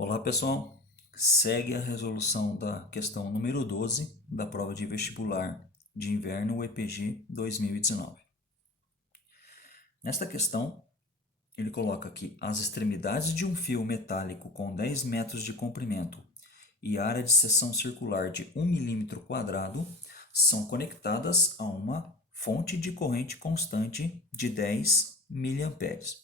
Olá pessoal, segue a resolução da questão número 12 da prova de vestibular de inverno UEPG 2019. Nesta questão, ele coloca que as extremidades de um fio metálico com 10 metros de comprimento e área de seção circular de 1 milímetro quadrado são conectadas a uma fonte de corrente constante de 10 miliamperes.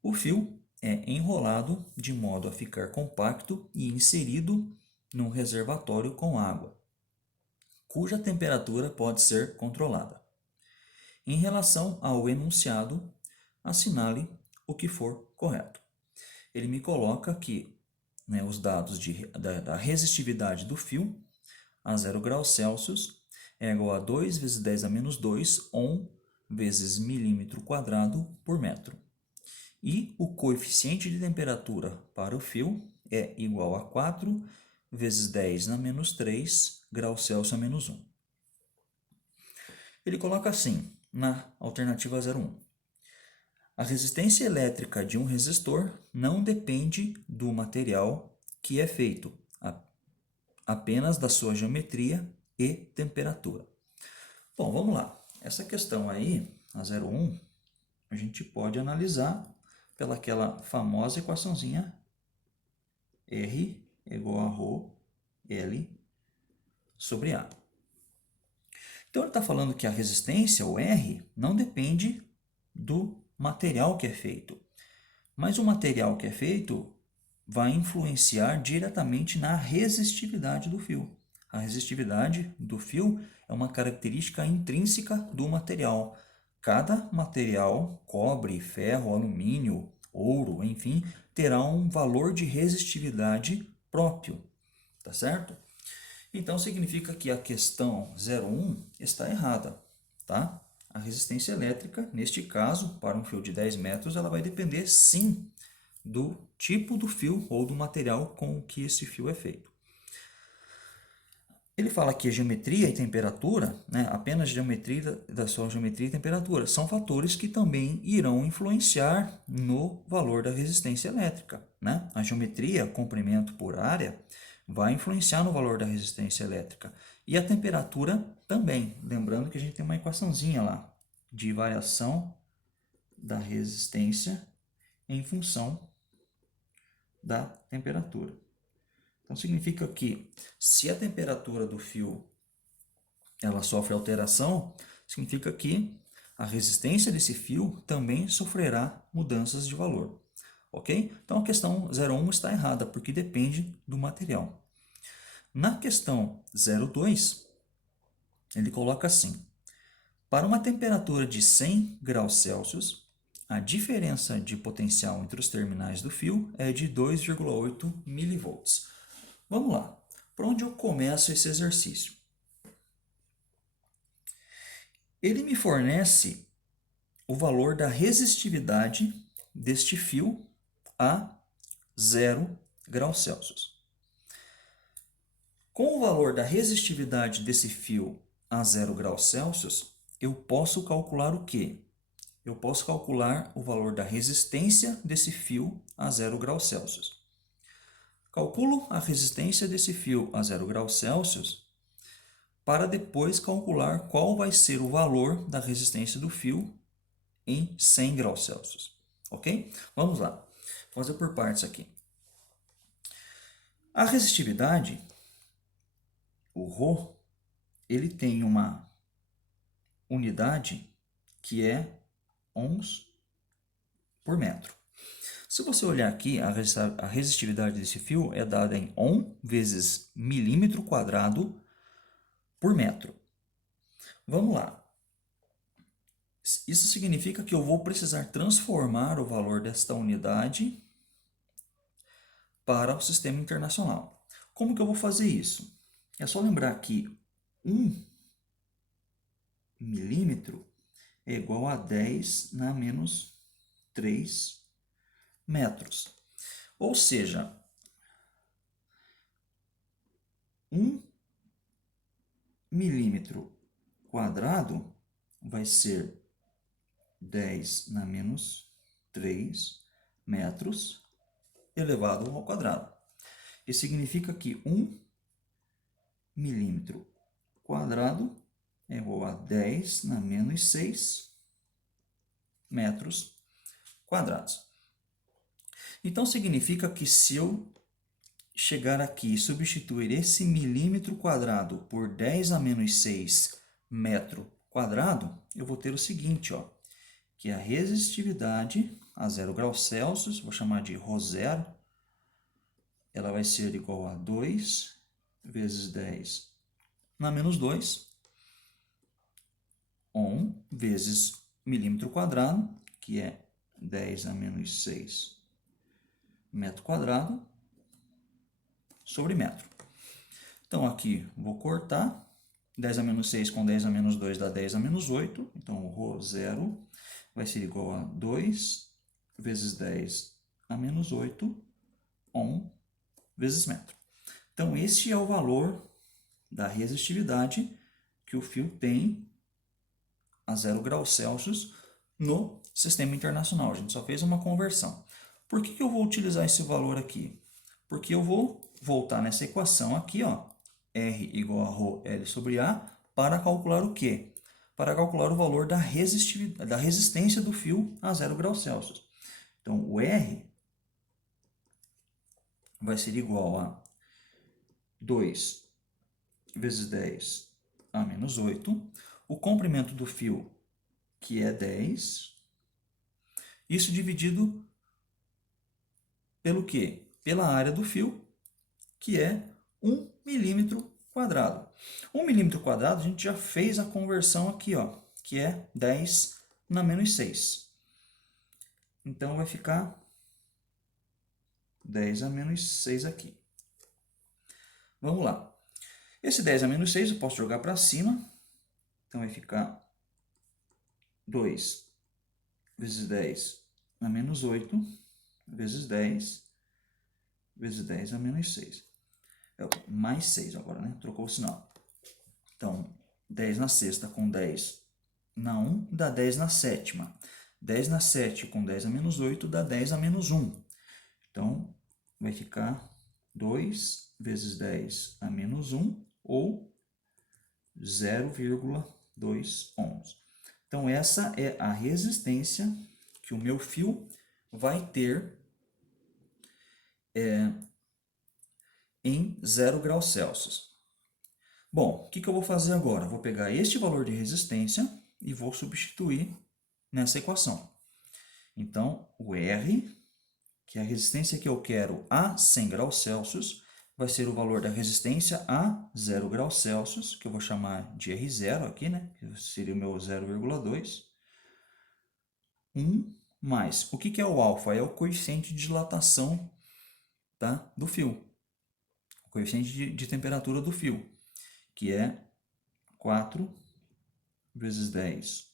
O fio é enrolado de modo a ficar compacto e inserido num reservatório com água, cuja temperatura pode ser controlada. Em relação ao enunciado, assinale o que for correto. Ele me coloca aqui os dados da resistividade do fio a 0 graus Celsius é igual a 2 vezes 10 a menos 2 ohm vezes milímetro quadrado por metro. E o coeficiente de temperatura para o fio é igual a 4 vezes 10 na menos 3 graus Celsius a menos 1. Ele coloca assim, na alternativa 01. A resistência elétrica de um resistor não depende do material que é feito, apenas da sua geometria e temperatura. Bom, vamos lá. Essa questão aí, a 01, a gente pode analisar pelaquela famosa equaçãozinha R igual a ρ L sobre A. Então ele está falando que a resistência, o R, não depende do material que é feito. Mas o material que é feito vai influenciar diretamente na resistividade do fio. A resistividade do fio é uma característica intrínseca do material. Cada material, cobre, ferro, alumínio, ouro, enfim, terá um valor de resistividade próprio, tá certo? Então significa que a questão 01 está errada, tá? A resistência elétrica, neste caso, para um fio de 10 metros, ela vai depender sim do tipo do fio ou do material com que esse fio é feito. Ele fala que a geometria e temperatura, apenas geometria da sua geometria e temperatura, são fatores que também irão influenciar no valor da resistência elétrica. A geometria, comprimento por área, vai influenciar no valor da resistência elétrica. E a temperatura também. Lembrando que a gente tem uma equaçãozinha lá de variação da resistência em função da temperatura. Então significa que se a temperatura do fio ela sofre alteração, significa que a resistência desse fio também sofrerá mudanças de valor. Ok? Então a questão 01 está errada, porque depende do material. Na questão 02, ele coloca assim: para uma temperatura de 100 graus Celsius, a diferença de potencial entre os terminais do fio é de 2,8 milivolts. Vamos lá. Por onde eu começo esse exercício? Ele me fornece o valor da resistividade deste fio a 0 graus Celsius. Com o valor da resistividade desse fio a 0 graus Celsius, eu posso calcular o quê? Eu posso calcular o valor da resistência desse fio a 0 graus Celsius. Calculo a resistência desse fio a 0 graus Celsius para depois calcular qual vai ser o valor da resistência do fio em 100 graus Celsius. Ok? Vamos lá. Vou fazer por partes aqui. A resistividade, o ρ, ele tem uma unidade que é ohms por metro. Se você olhar aqui, a resistividade desse fio é dada em ohm vezes milímetro quadrado por metro. Vamos lá. Isso significa que eu vou precisar transformar o valor desta unidade para o sistema internacional. Como que eu vou fazer isso? É só lembrar que 1 milímetro é igual a 10 na menos 3 metros. Ou seja, 1 milímetro quadrado vai ser 10 na menos 3 metros elevado ao quadrado. Isso significa que 1 milímetro quadrado é igual a 10 na menos 6 metros quadrados. Então, significa que se eu chegar aqui e substituir esse milímetro quadrado por 10 a menos 6 metro quadrado, eu vou ter o seguinte, ó, que a resistividade a 0 graus Celsius, vou chamar de ρ0, ela vai ser igual a 2 vezes 10 na menos 2, ohm, vezes milímetro quadrado, que é 10 a menos 6 metro quadrado, sobre metro. Então, aqui vou cortar. 10 a menos 6 com 10 a menos 2 dá 10 a menos 8. Então, o ρ0 vai ser igual a 2 vezes 10 a menos 8 ohm vezes metro. Então, este é o valor da resistividade que o fio tem a 0 graus Celsius no sistema internacional. A gente só fez uma conversão. Por que eu vou utilizar esse valor aqui? Porque eu vou voltar nessa equação aqui, ó, R igual a ρL sobre A, para calcular o quê? Para calcular o valor da resistência do fio a 0 graus Celsius. Então, o R vai ser igual a 2 vezes 10 a menos 8. O comprimento do fio, que é 10. Isso dividido pelo quê? Pela área do fio, que é 1 milímetro quadrado. 1 milímetro quadrado, a gente já fez a conversão aqui, ó, que é 10 na menos 6. Então, vai ficar 10 a menos 6 aqui. Vamos lá. Esse 10 a menos 6 eu posso jogar para cima. Então, vai ficar 2 vezes 10 a menos 8 vezes 10 vezes 10 a menos 6. Mais 6 agora, né? Trocou o sinal. Então, 10 na sexta com 10 na 1 dá 10 na sétima. 10 na 7 com 10 a menos 8 dá 10 a menos 1. Então, vai ficar 2 vezes 10 a menos 1, ou 0,2 ohms. Então, essa é a resistência que o meu fio vai ter em 0 graus Celsius. Bom, o que eu vou fazer agora? Vou pegar este valor de resistência e vou substituir nessa equação. Então, o R, que é a resistência que eu quero a 100 graus Celsius, vai ser o valor da resistência a 0 graus Celsius, que eu vou chamar de R0 aqui, né? Que seria o meu 0,2. 1 mais. O que é o alfa? É o coeficiente de dilatação, tá, do fio. O coeficiente de temperatura do fio, que é 4 vezes 10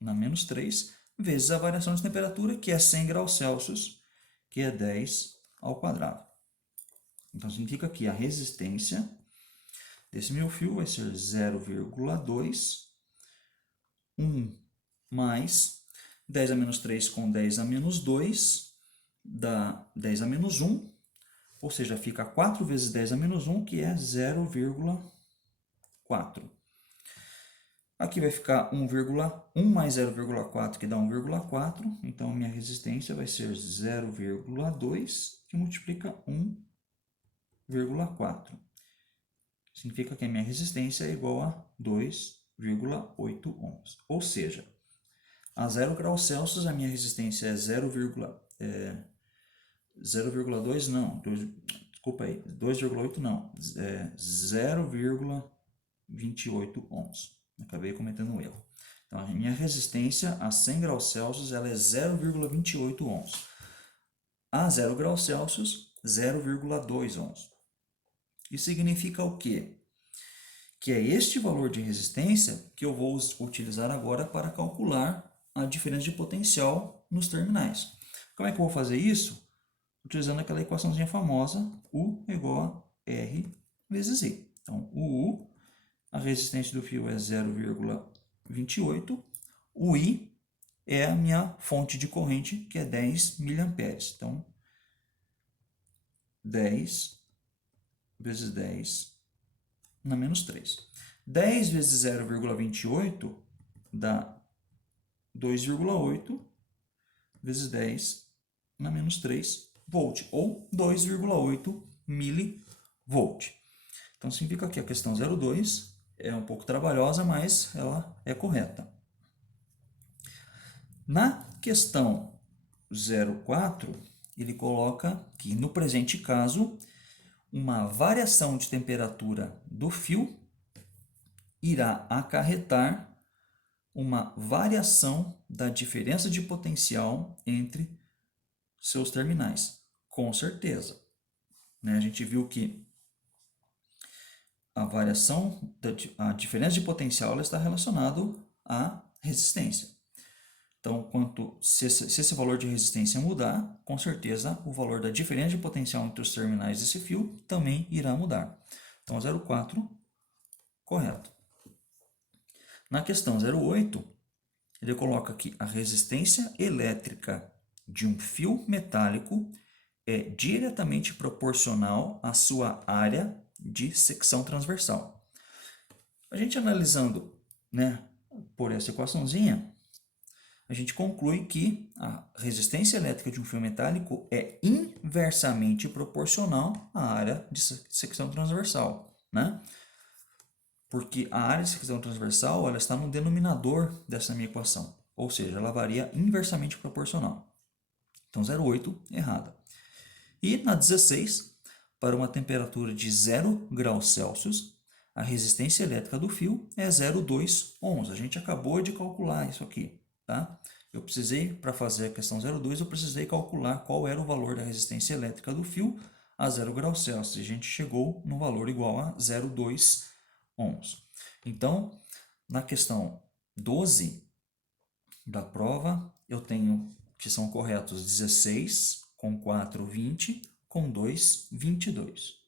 na menos 3, vezes a variação de temperatura, que é 100 graus Celsius, que é 10 ao quadrado. Então, significa que a resistência desse meu fio vai ser 0,2, 1 mais 10 a menos 3 com 10 a menos 2, dá 10 a menos 1, ou seja, fica 4 vezes 10 a menos 1, que é 0,4. Aqui vai ficar 1 mais 0,4, que dá 1,4. Então, minha resistência vai ser 0,2, que multiplica 1,4. Significa que a minha resistência é igual a 2,8 ohms. Ou seja, a 0 graus Celsius, a minha resistência é 0,2 não, desculpa aí, 2,8 não, 0,28 ohms. Acabei cometendo um erro. Então, a minha resistência a 100 graus Celsius ela é 0,28 ohms. A 0 graus Celsius, 0,2 ohms. Isso significa o quê? Que é este valor de resistência que eu vou utilizar agora para calcular a diferença de potencial nos terminais. Como é que eu vou fazer isso? Utilizando aquela equaçãozinha famosa, U igual a R vezes I. Então, o U, a resistência do fio é 0,28. O I é a minha fonte de corrente, que é 10 mA. Então, 10 vezes 10 na menos 3. 10 vezes 0,28 dá 2,8 vezes 10 na menos 3 volt, ou 2,8 milivolt. Então, significa que a questão 02 é um pouco trabalhosa, mas ela é correta. Na questão 04, ele coloca que, no presente caso, uma variação de temperatura do fio irá acarretar uma variação da diferença de potencial entre seus terminais. Com certeza. Né? A gente viu que a variação, a diferença de potencial ela está relacionada à resistência. Então, se esse valor de resistência mudar, com certeza o valor da diferença de potencial entre os terminais desse fio também irá mudar. Então, 04, correto. Na questão 08, ele coloca que a resistência elétrica de um fio metálico é diretamente proporcional à sua área de secção transversal. A gente analisando, né, por essa equaçãozinha, a gente conclui que a resistência elétrica de um fio metálico é inversamente proporcional à área de secção transversal, né? Porque a área de secção transversal ela está no denominador dessa minha equação, ou seja, ela varia inversamente proporcional. Então, 0,8, errada. E na 16, para uma temperatura de 0 graus Celsius, a resistência elétrica do fio é 0,2 ohms. A gente acabou de calcular isso aqui, tá? Eu precisei, para fazer a questão 02, eu precisei calcular qual era o valor da resistência elétrica do fio a 0 graus Celsius. E a gente chegou no valor igual a 0,2 ohms. Então, na questão 12 da prova, eu tenho que são corretos 16, com 4, 20, com 2, 22.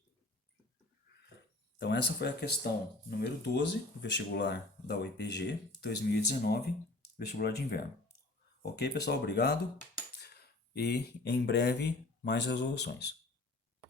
Então, essa foi a questão número 12 do vestibular da UEPG 2019, vestibular de inverno. Ok, pessoal? Obrigado. E em breve, mais resoluções.